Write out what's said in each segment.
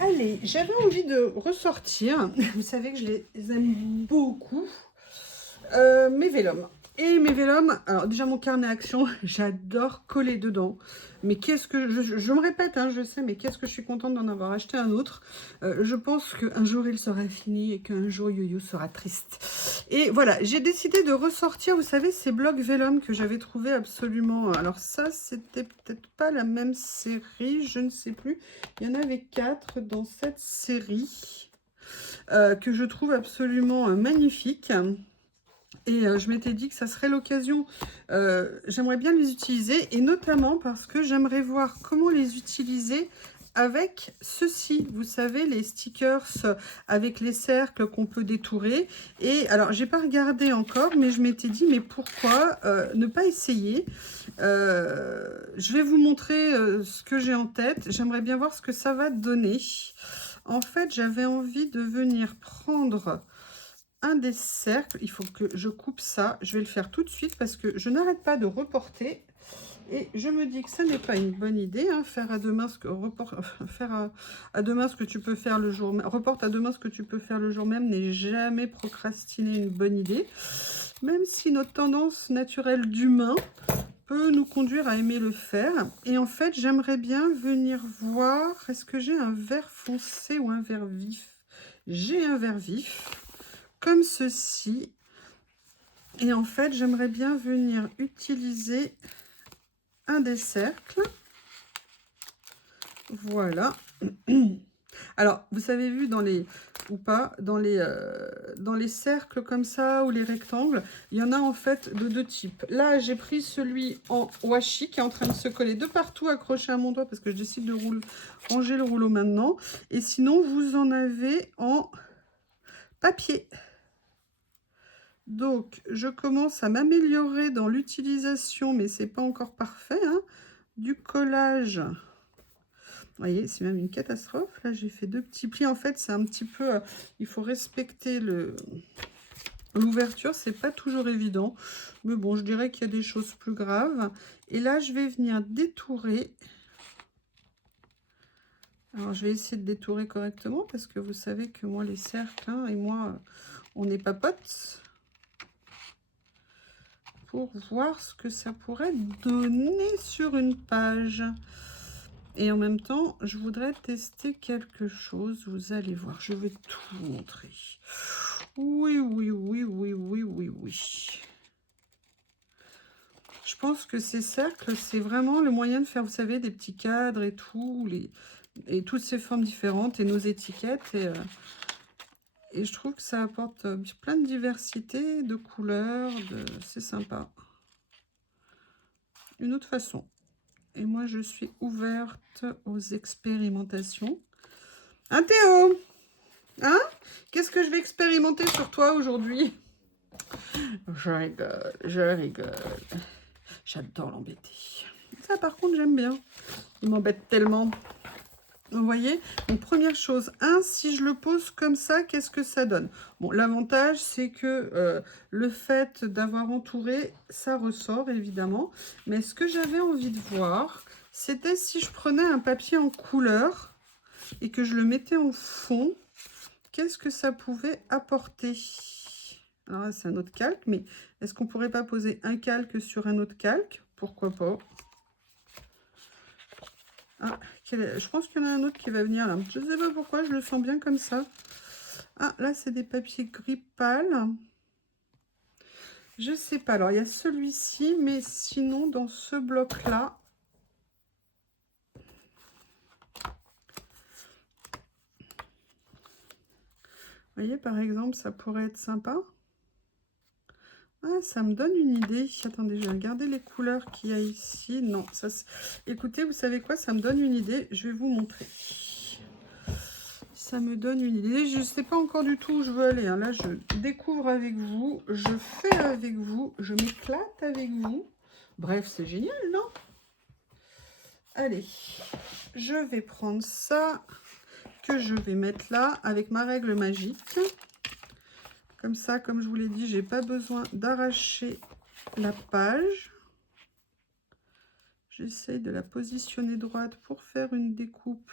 Allez, j'avais envie de ressortir. Vous savez que je les aime beaucoup. Mes vélums. Et mes vélums, alors déjà mon carnet action, j'adore coller dedans. Mais qu'est-ce que je me répète, hein, je sais, mais qu'est-ce que je suis contente d'en avoir acheté un autre. Je pense qu'un jour il sera fini et qu'un jour YoYo sera triste. Et voilà, j'ai décidé de ressortir, vous savez, ces blocs vélum que j'avais trouvé absolument. Alors ça, c'était peut-être pas la même série, je ne sais plus. Il y en avait 4 dans cette série que je trouve absolument magnifiques. Et je m'étais dit que ça serait l'occasion, j'aimerais bien les utiliser, et notamment parce que j'aimerais voir comment les utiliser avec ceci, vous savez, les stickers avec les cercles qu'on peut détourer. Et alors, j'ai pas regardé encore, mais je m'étais dit, mais pourquoi ne pas essayer? Je vais vous montrer ce que j'ai en tête. J'aimerais bien voir ce que ça va donner. En fait, j'avais envie de venir prendre un des cercles. Il faut que je coupe ça. Je vais le faire tout de suite parce que je n'arrête pas de reporter. Et je me dis que ça n'est pas une bonne idée. Hein, faire à demain ce que faire à demain ce que tu peux faire le jour même. Reporte à demain ce que tu peux faire le jour même n'est jamais procrastiner une bonne idée. Même si notre tendance naturelle d'humain peut nous conduire à aimer le faire. Et en fait, j'aimerais bien venir voir. Est-ce que j'ai un vert foncé ou un vert vif? J'ai un vert vif comme ceci. Et en fait, j'aimerais bien venir utiliser un des cercles. Voilà. Alors, vous avez vu dans les ou pas dans les cercles comme ça ou les rectangles, il y en a en fait de deux types. Là, j'ai pris celui en washi qui est en train de se coller de partout accroché à mon doigt parce que je décide de ranger le rouleau maintenant. Et sinon, vous en avez en papier. Donc, je commence à m'améliorer dans l'utilisation, mais c'est pas encore parfait, hein, du collage. Vous voyez, c'est même une catastrophe. Là, j'ai fait 2 petits plis. En fait, c'est un petit peu... il faut respecter l'ouverture. C'est pas toujours évident. Mais bon, je dirais qu'il y a des choses plus graves. Et là, je vais venir détourer. Alors, je vais essayer de détourer correctement parce que vous savez que moi, les cercles, hein, et moi, on n'est pas potes. Pour voir ce que ça pourrait donner sur une page. Et en même temps, je voudrais tester quelque chose. Vous allez voir, je vais tout vous montrer. Oui, oui, oui, oui, oui, oui, oui. Je pense que ces cercles, c'est vraiment le moyen de faire, vous savez, des petits cadres et tout, et toutes ces formes différentes et nos étiquettes. Et je trouve que ça apporte plein de diversité, de couleurs, c'est sympa. Une autre façon. Et moi, je suis ouverte aux expérimentations. Hein, Théo? Hein? Qu'est-ce que je vais expérimenter sur toi aujourd'hui? Je rigole, je rigole. J'adore l'embêter. Ça, par contre, j'aime bien. Il m'embête tellement. Vous voyez? Donc, première chose, si je le pose comme ça, qu'est-ce que ça donne? Bon, l'avantage, c'est que le fait d'avoir entouré, ça ressort, évidemment. Mais ce que j'avais envie de voir, c'était si je prenais un papier en couleur et que je le mettais en fond, qu'est-ce que ça pouvait apporter? Alors là, c'est un autre calque, mais est-ce qu'on pourrait pas poser un calque sur un autre calque? Pourquoi pas? Ah, je pense qu'il y en a un autre qui va venir là. Je ne sais pas pourquoi, je le sens bien comme ça. Ah, là, c'est des papiers gris pâle. Je sais pas. Alors, il y a celui-ci, mais sinon, dans ce bloc-là, vous voyez, par exemple, ça pourrait être sympa. Ah, ça me donne une idée. Attendez, je vais regarder les couleurs qu'il y a ici. Non, ça... Écoutez, vous savez quoi? Ça me donne une idée. Je vais vous montrer. Ça me donne une idée. Je ne sais pas encore du tout où je veux aller. Hein. Là, je découvre avec vous. Je fais avec vous. Je m'éclate avec vous. Bref, c'est génial, non? Allez, je vais prendre ça que je vais mettre là avec ma règle magique. Comme ça, comme je vous l'ai dit, j'ai pas besoin d'arracher la page. J'essaye de la positionner droite pour faire une découpe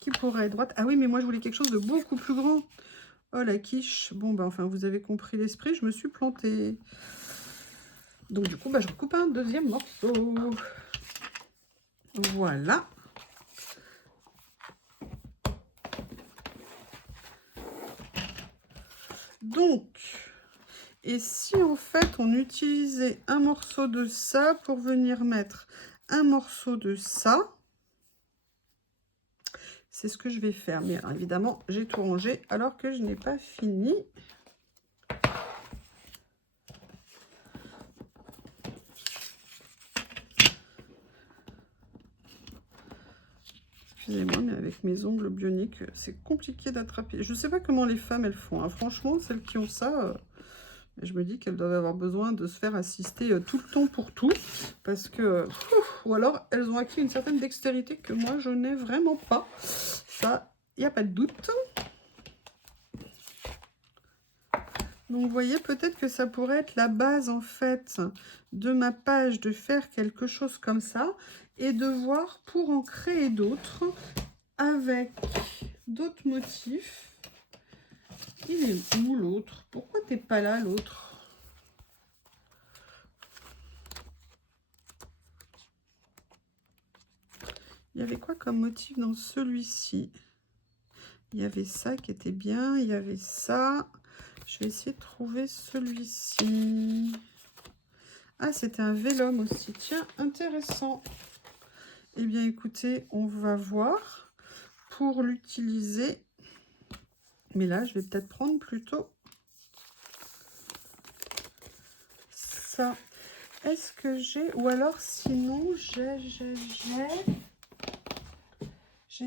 Qui pourrait être droite? Ah oui, mais moi, je voulais quelque chose de beaucoup plus grand. Oh, la quiche. Bon, bah, enfin, vous avez compris l'esprit. Je me suis plantée. Donc, du coup, bah, je recoupe un deuxième morceau. Voilà. Donc, et si en fait on utilisait un morceau de ça pour venir mettre un morceau de ça, c'est ce que je vais faire. Mais alors, évidemment, j'ai tout rangé alors que je n'ai pas fini. Excusez-moi, mais avec mes ongles bioniques, c'est compliqué d'attraper. Je ne sais pas comment les femmes, elles font, hein. Franchement, celles qui ont ça, je me dis qu'elles doivent avoir besoin de se faire assister tout le temps pour tout. Parce que, ou alors, elles ont acquis une certaine dextérité que moi, je n'ai vraiment pas. Ça, il n'y a pas de doute. Donc, vous voyez, peut-être que ça pourrait être la base, en fait, de ma page, de faire quelque chose comme ça, et de voir pour en créer d'autres, avec d'autres motifs. Il est où, l'autre? Pourquoi t'es pas là, l'autre? Il y avait quoi comme motif dans celui-ci? Il y avait ça qui était bien, il y avait ça. Je vais essayer de trouver celui-ci. Ah, c'était un vélum aussi. Tiens, intéressant. Eh bien, écoutez, on va voir pour l'utiliser. Mais là, je vais peut-être prendre plutôt ça. Est-ce que j'ai... Ou alors, sinon, j'ai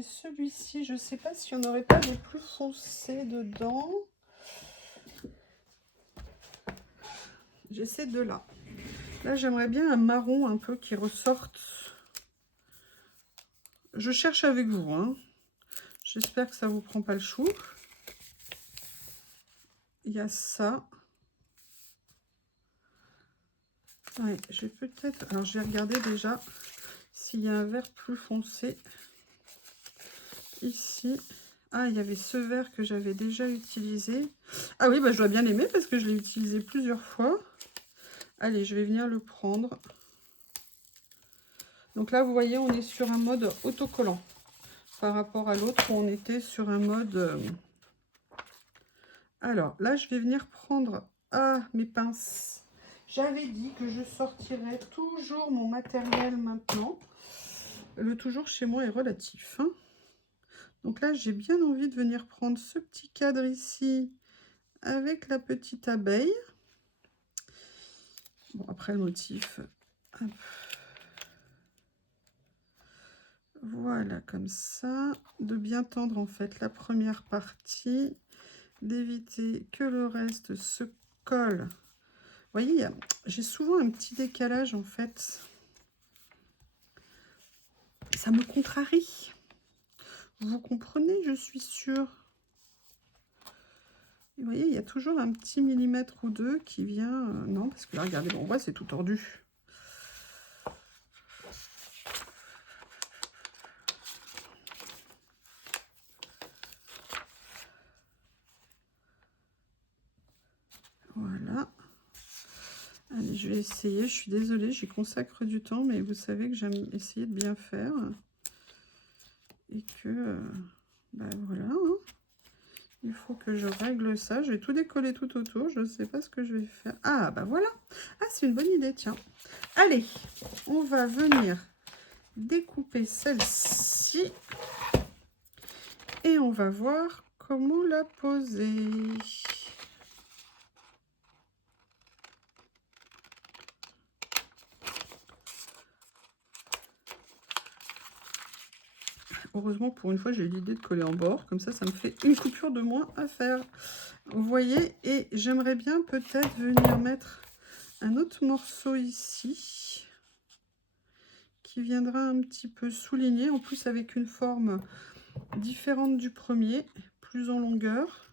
celui-ci. Je ne sais pas si on n'aurait pas de plus foncé dedans. J'ai ces deux-là. Là, j'aimerais bien un marron un peu qui ressorte. Je cherche avec vous, hein. J'espère que ça ne vous prend pas le chou. Il y a ça. Ouais, je vais peut-être... Alors, je vais regarder déjà s'il y a un vert plus foncé. Ici. Ah, il y avait ce vert que j'avais déjà utilisé. Ah oui, bah, je dois bien l'aimer parce que je l'ai utilisé plusieurs fois. Allez, je vais venir le prendre. Donc là, vous voyez, on est sur un mode autocollant. Par rapport à l'autre, on était sur un mode... Alors, là, je vais venir prendre mes pinces. J'avais dit que je sortirais toujours mon matériel maintenant. Le toujours chez moi est relatif, hein. Donc là, j'ai bien envie de venir prendre ce petit cadre ici avec la petite abeille. Bon, après le motif. Hop. Voilà, comme ça. De bien tendre en fait la première partie. D'éviter que le reste se colle. Vous voyez, j'ai souvent un petit décalage en fait. Ça me contrarie. Vous comprenez, je suis sûre. Vous voyez, il y a toujours un petit millimètre ou deux qui vient... non, parce que là, regardez, bon, on voit, c'est tout tordu. Voilà. Allez, je vais essayer. Je suis désolée, j'y consacre du temps, mais vous savez que j'aime essayer de bien faire. Et que... ben voilà, hein. Il faut que je règle ça. Je vais tout décoller tout autour. Je ne sais pas ce que je vais faire. Ah, bah voilà. Ah, c'est une bonne idée, tiens. Allez, on va venir découper celle-ci. Et on va voir comment la poser. Heureusement, pour une fois, j'ai eu l'idée de coller en bord. Comme ça me fait une coupure de moins à faire. Vous voyez, et j'aimerais bien peut-être venir mettre un autre morceau ici qui viendra un petit peu souligner, en plus avec une forme différente du premier, plus en longueur.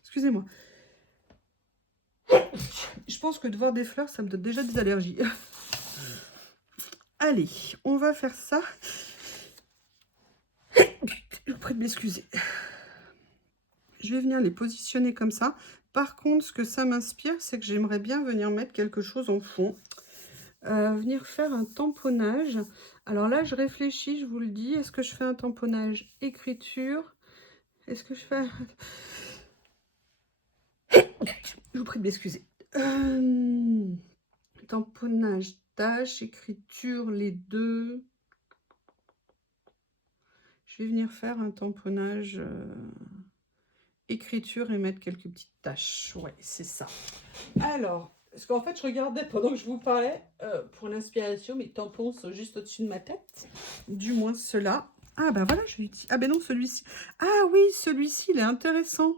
Excusez-moi. Je pense que de voir des fleurs, ça me donne déjà des allergies. Allez, on va faire ça. de m'excuser. Je vais venir les positionner comme ça. Par contre, ce que ça m'inspire, c'est que j'aimerais bien venir mettre quelque chose en fond. Venir faire un tamponnage. Alors là, je réfléchis, je vous le dis. Est-ce que je fais un tamponnage écriture? Est-ce que je fais... Je vous prie de m'excuser. Tamponnage, tâche, écriture, les deux. Je vais venir faire un tamponnage écriture et mettre quelques petites tâches. Ouais, c'est ça. Alors, parce qu'en fait, je regardais pendant que je vous parlais, pour l'inspiration, mes tampons sont juste au-dessus de ma tête. Du moins ceux-là. Ah, bah voilà, je l'utilise. Ah, ben non, celui-ci. Ah oui, celui-ci, il est intéressant.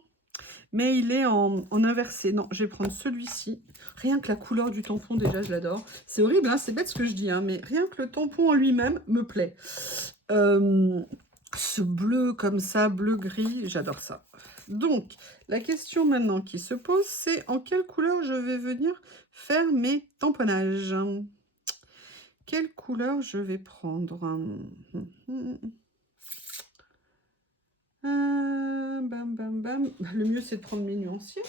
Mais il est en inversé. Non, je vais prendre celui-ci. Rien que la couleur du tampon, déjà, je l'adore. C'est horrible, hein, c'est bête ce que je dis, hein, mais rien que le tampon en lui-même me plaît. Ce bleu comme ça, bleu-gris, j'adore ça. Donc, la question maintenant qui se pose, c'est en quelle couleur je vais venir faire mes tamponnages? Quelle couleur je vais prendre? Bam, bam, bam. Le mieux, c'est de prendre mes nuanciers.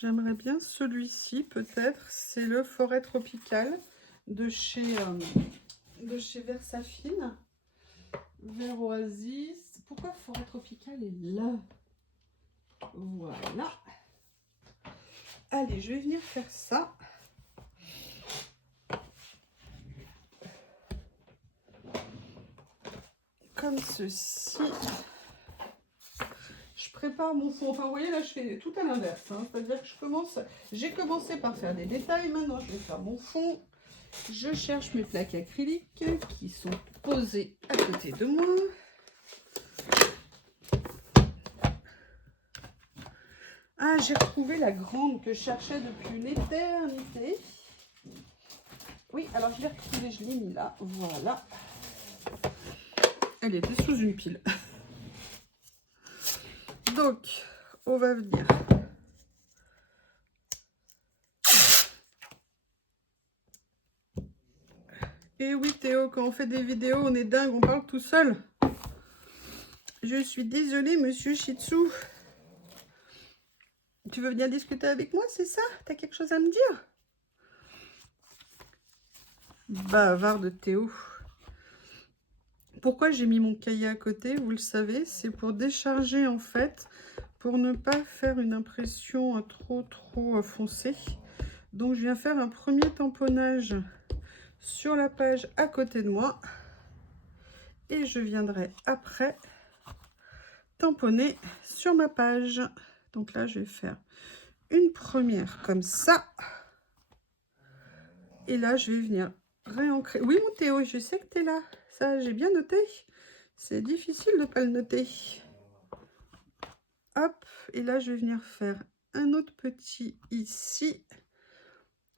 J'aimerais bien celui-ci, peut-être. C'est le Forêt Tropicale de chez Versafine. Vert Oasis. Pourquoi Forêt Tropicale est là? Voilà. Allez, je vais venir faire ça. Comme ceci. Je prépare mon fond. Enfin, vous voyez, là, je fais tout à l'inverse. Hein. C'est-à-dire que j'ai commencé par faire des détails. Maintenant, je vais faire mon fond. Je cherche mes plaques acryliques qui sont posées à côté de moi. Ah, j'ai retrouvé la grande que je cherchais depuis une éternité. Oui, alors je l'ai retrouvée, je l'ai mis là. Voilà. Elle était sous une pile. Donc, on va venir. Et oui, Théo, quand on fait des vidéos, on est dingue, on parle tout seul. Je suis désolée, monsieur Shih Tzu. Tu veux venir discuter avec moi, c'est ça? T'as quelque chose à me dire? Bavard de Théo. Pourquoi j'ai mis mon cahier à côté? Vous le savez, c'est pour décharger en fait, pour ne pas faire une impression trop foncée. Donc je viens faire un premier tamponnage sur la page à côté de moi. Et je viendrai après tamponner sur ma page. Donc là, je vais faire une première comme ça. Et là, je vais venir réancrer. Oui, mon Théo, je sais que tu es là. Ça, j'ai bien noté. C'est difficile de ne pas le noter. Hop. Et là, je vais venir faire un autre petit ici.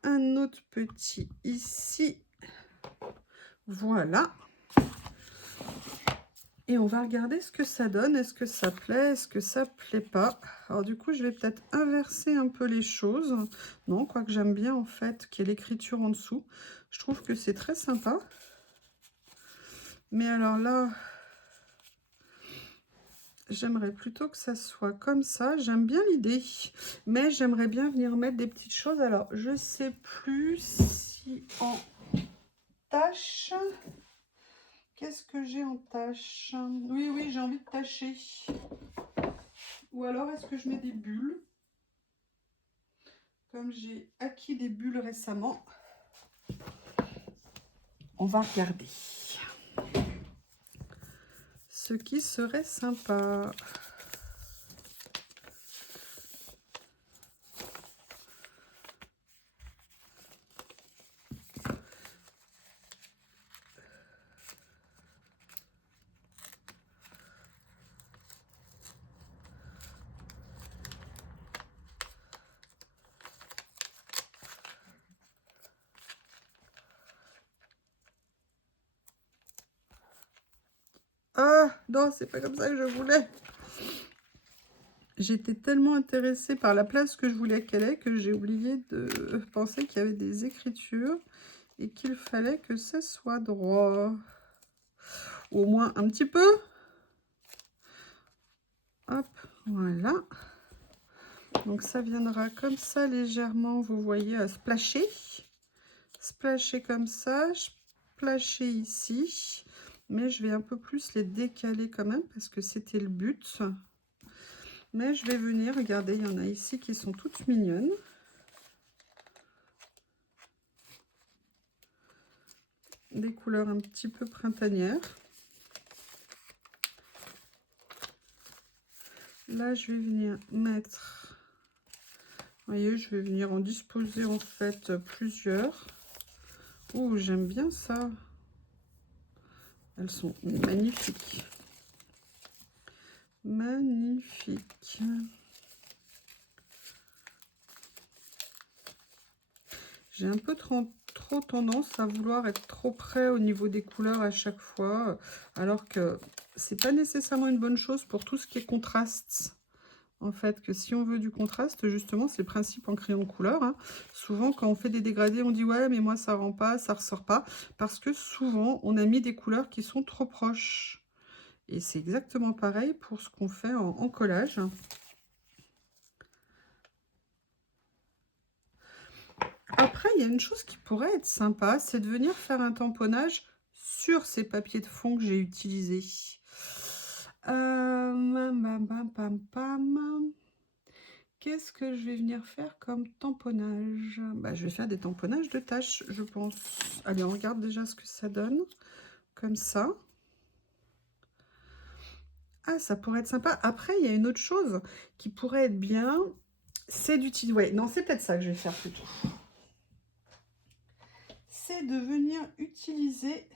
Un autre petit ici. Voilà. Et on va regarder ce que ça donne. Est-ce que ça plaît? Est-ce que ça plaît pas? Alors du coup, je vais peut-être inverser un peu les choses. Non, quoique j'aime bien en fait qu'il y ait l'écriture en dessous. Je trouve que c'est très sympa. Mais alors là, j'aimerais plutôt que ça soit comme ça. J'aime bien l'idée. Mais j'aimerais bien venir mettre des petites choses. Alors, je sais plus si en tâche... Qu'est-ce que j'ai en tâche? Oui, oui, j'ai envie de tâcher. Ou alors, est-ce que je mets des bulles? Comme j'ai acquis des bulles récemment, on va regarder. Ce qui serait sympa. Ah, non, c'est pas comme ça que je voulais. J'étais tellement intéressée par la place que je voulais qu'elle ait que j'ai oublié de penser qu'il y avait des écritures et qu'il fallait que ça soit droit. Au moins un petit peu. Hop, voilà. Donc ça viendra comme ça légèrement, vous voyez, à splasher. Splasher comme ça, splasher ici. Mais je vais un peu plus les décaler quand même parce que c'était le but. Mais je vais venir, regardez, il y en a ici qui sont toutes mignonnes. Des couleurs un petit peu printanières. Là, je vais venir mettre, vous voyez, je vais venir en disposer en fait plusieurs. Oh, j'aime bien ça. Elles sont magnifiques. Magnifiques. J'ai un peu trop tendance à vouloir être trop près au niveau des couleurs à chaque fois, alors que c'est pas nécessairement une bonne chose pour tout ce qui est contraste. En fait, que si on veut du contraste, justement, c'est le principe en crayon de couleur. Hein. Souvent, quand on fait des dégradés, on dit « ouais, mais moi, ça rend pas, ça ressort pas ». Parce que souvent, on a mis des couleurs qui sont trop proches. Et c'est exactement pareil pour ce qu'on fait en collage. Après, il y a une chose qui pourrait être sympa, c'est de venir faire un tamponnage sur ces papiers de fond que j'ai utilisés. Qu'est-ce que je vais venir faire comme tamponnage? Bah, je vais faire des tamponnages de taches, je pense. Allez, on regarde déjà ce que ça donne. Comme ça. Ah, ça pourrait être sympa. Après, il y a une autre chose qui pourrait être bien. C'est d'utiliser... Ouais, non, c'est peut-être ça que je vais faire plutôt. C'est de venir utiliser...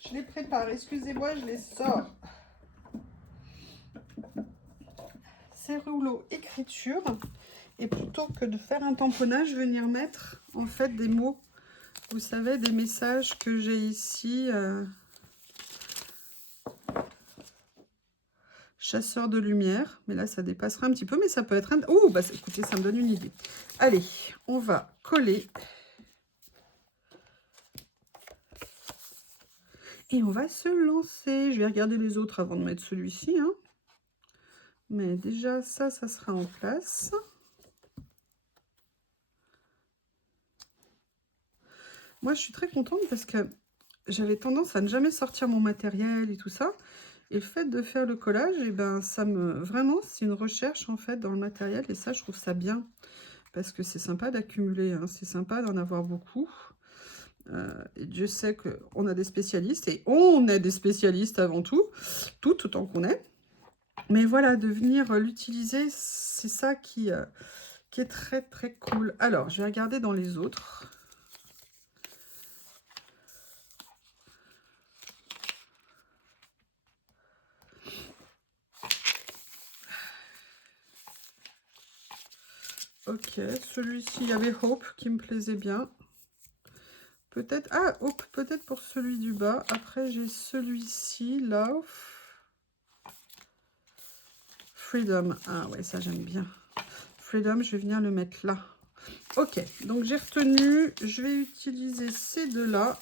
Je les prépare, excusez-moi, je les sors. Ces rouleaux écriture. Et plutôt que de faire un tamponnage, venir mettre en fait des mots. Vous savez, des messages que j'ai ici. Chasseur de lumière. Mais là, ça dépassera un petit peu, mais ça peut être un... Oh, bah écoutez, ça me donne une idée. Allez, on va coller. Et on va se lancer. Je vais regarder les autres avant de mettre celui-ci. Hein. Mais déjà, ça sera en place. Moi, je suis très contente parce que j'avais tendance à ne jamais sortir mon matériel et tout ça. Et le fait de faire le collage, et ben, ça me... Vraiment, c'est une recherche, en fait, dans le matériel. Et ça, je trouve ça bien. Parce que c'est sympa d'accumuler. Hein. C'est sympa d'en avoir beaucoup. Et Dieu sait qu'on a des spécialistes. Et on est des spécialistes avant tout. Tout autant qu'on est. Mais voilà, de venir l'utiliser, c'est ça qui est très, très cool. Alors, je vais regarder dans les autres. Ok, celui-ci, il y avait Hope qui me plaisait bien. Peut-être, ah, Hope, peut-être pour celui du bas. Après, j'ai celui-ci, Love. Freedom, ah ouais, ça j'aime bien. Freedom, je vais venir le mettre là. Ok, donc j'ai retenu, je vais utiliser ces deux-là.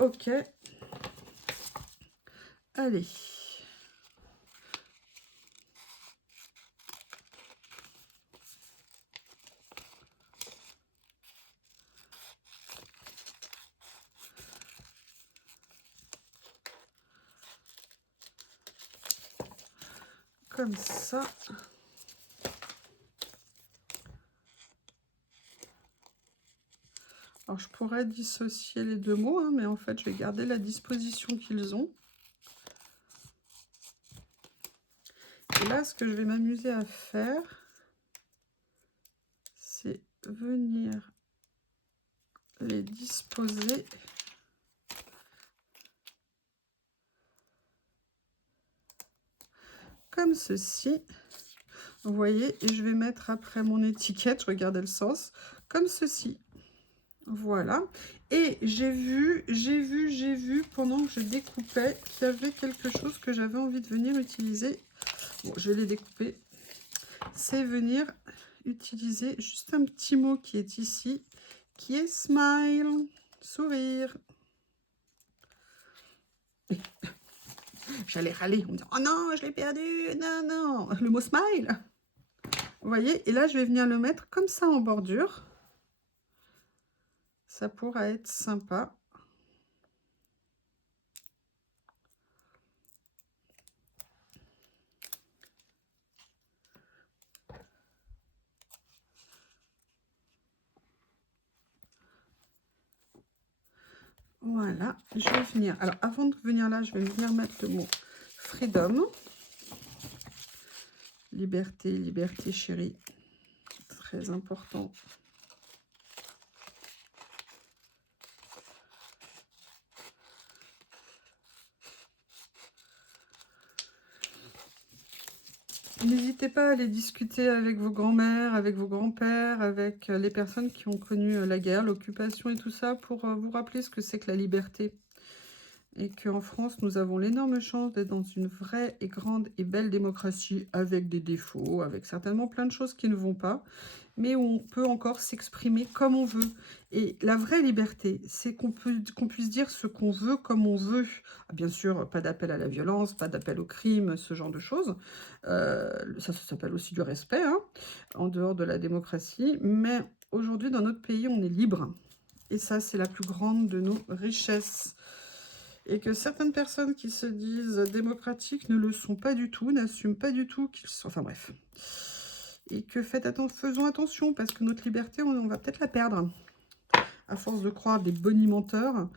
Ok. Allez. Comme ça. Alors, je pourrais dissocier les deux mots, hein, mais en fait, je vais garder la disposition qu'ils ont. Et là, ce que je vais m'amuser à faire, c'est venir les disposer comme ceci. Vous voyez, et je vais mettre après mon étiquette, regardez le sens, comme ceci. Voilà. Et j'ai vu, pendant que je découpais, qu'il y avait quelque chose que j'avais envie de venir utiliser. Bon, je vais les découper. C'est venir utiliser juste un petit mot qui est ici, qui est smile, sourire. J'allais râler en me disant, oh non, je l'ai perdu, non, non, le mot smile. Vous voyez, et là, je vais venir le mettre comme ça en bordure. Ça pourra être sympa. Voilà, je vais venir. Alors, avant de venir là, je vais venir mettre le mot freedom. Liberté, liberté chérie. Très important. N'hésitez pas à aller discuter avec vos grands-mères, avec vos grands-pères, avec les personnes qui ont connu la guerre, l'occupation et tout ça, pour vous rappeler ce que c'est que la liberté. Et qu'en France, nous avons l'énorme chance d'être dans une vraie et grande et belle démocratie, avec des défauts, avec certainement plein de choses qui ne vont pas, mais où on peut encore s'exprimer comme on veut. Et la vraie liberté, c'est qu'on puisse dire ce qu'on veut comme on veut. Ah, bien sûr, pas d'appel à la violence, pas d'appel au crime, ce genre de choses. Ça s'appelle aussi du respect, hein, en dehors de la démocratie. Mais aujourd'hui, dans notre pays, on est libre. Et ça, c'est la plus grande de nos richesses. Et que certaines personnes qui se disent démocratiques ne le sont pas du tout, n'assument pas du tout qu'ils sont... Enfin bref. Et que faisons attention, parce que notre liberté, on va peut-être la perdre. À force de croire des bonimenteurs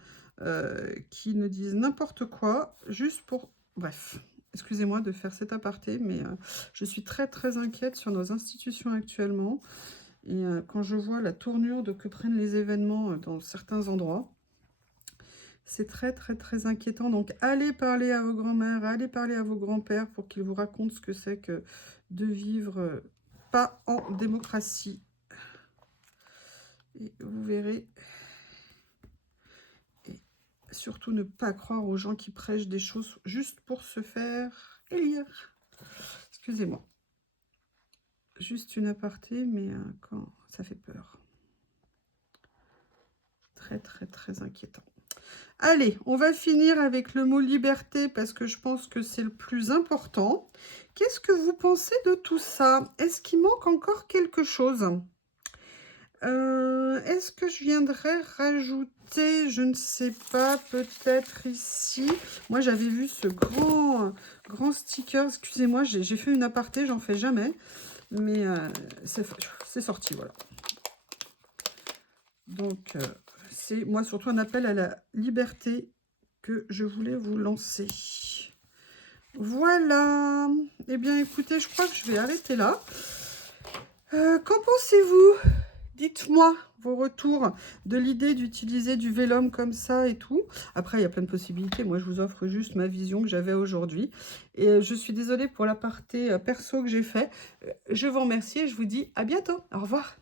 qui ne disent n'importe quoi, juste pour... Bref, excusez-moi de faire cet aparté, mais je suis très très inquiète sur nos institutions actuellement. Et quand je vois la tournure que prennent les événements dans certains endroits, c'est très, très, très inquiétant. Donc, allez parler à vos grands-mères, allez parler à vos grands-pères pour qu'ils vous racontent ce que c'est que de vivre pas en démocratie. Et vous verrez. Et surtout, ne pas croire aux gens qui prêchent des choses juste pour se faire élire. Excusez-moi. Juste une aparté, mais quand ça fait peur. Très, très, très inquiétant. Allez, on va finir avec le mot liberté parce que je pense que c'est le plus important. Qu'est-ce que vous pensez de tout ça? Est-ce qu'il manque encore quelque chose? Est-ce que je viendrais rajouter, je ne sais pas, peut-être ici. Moi, j'avais vu ce grand sticker. Excusez-moi, j'ai fait une aparté, j'en fais jamais. Mais c'est sorti, voilà. Donc... c'est moi surtout un appel à la liberté que je voulais vous lancer. Voilà. Eh bien, écoutez, je crois que je vais arrêter là. Qu'en pensez-vous? Dites-moi vos retours de l'idée d'utiliser du vélum comme ça et tout. Après, il y a plein de possibilités. Moi, je vous offre juste ma vision que j'avais aujourd'hui. Et je suis désolée pour l'aparté perso que j'ai fait. Je vous remercie et je vous dis à bientôt. Au revoir.